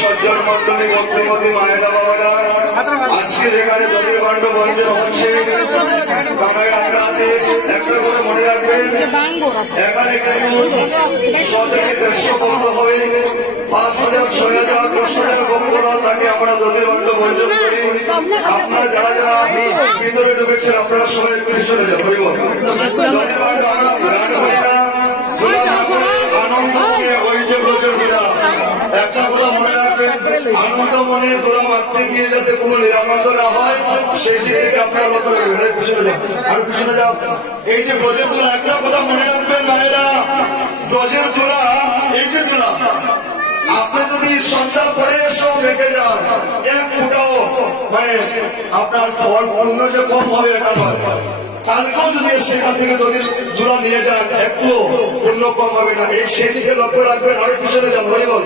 সজ্জন মন্ডলী ভক্তমতী মায়েরা বাবারা আজকে যেখানে দলের কাণ্ড বন্ধ হচ্ছে একটা করে মনে রাখবেন, এখানে দেড়শো ভক্ত হবে, 5,000, 6,000, 10,000 ভক্তরা তাকে আমরা দলের কাণ্ড বন্ধ করি। আপনারা যারা যারা ভিতরে ঢুকেছেন আপনারা সবাই পিছনে যান। আনন্দ ওই যে প্রচুরা একটা কথা মনে রাখবেন, আনন্দ মনে তোরা মারতে গিয়ে যাতে কোনো নিরাপত্তা না হয় সেই দিকে আপনারা লক্ষ্য রাখবেন। পিছনে যাও, আরো পিছনে যাও। এই যে ব্রজের তোলা একটা কথা মনে রাখবেন ভাইরা, ব্রজের তোলা এই যে তোলা আপনি যদি সন্ধ্যা পরে এসেও রেখে যান এক ফুটাও মানে আপনার ফল পূর্ণ যে কম হবে এটা নয়। কালকেও যদি সেখান থেকে যদি জোড়া নিয়ে যান একটু পূর্ণ কম হবে না, এই সেদিকে লক্ষ্য রাখবেন। আরো পিছনে যান, বলি বল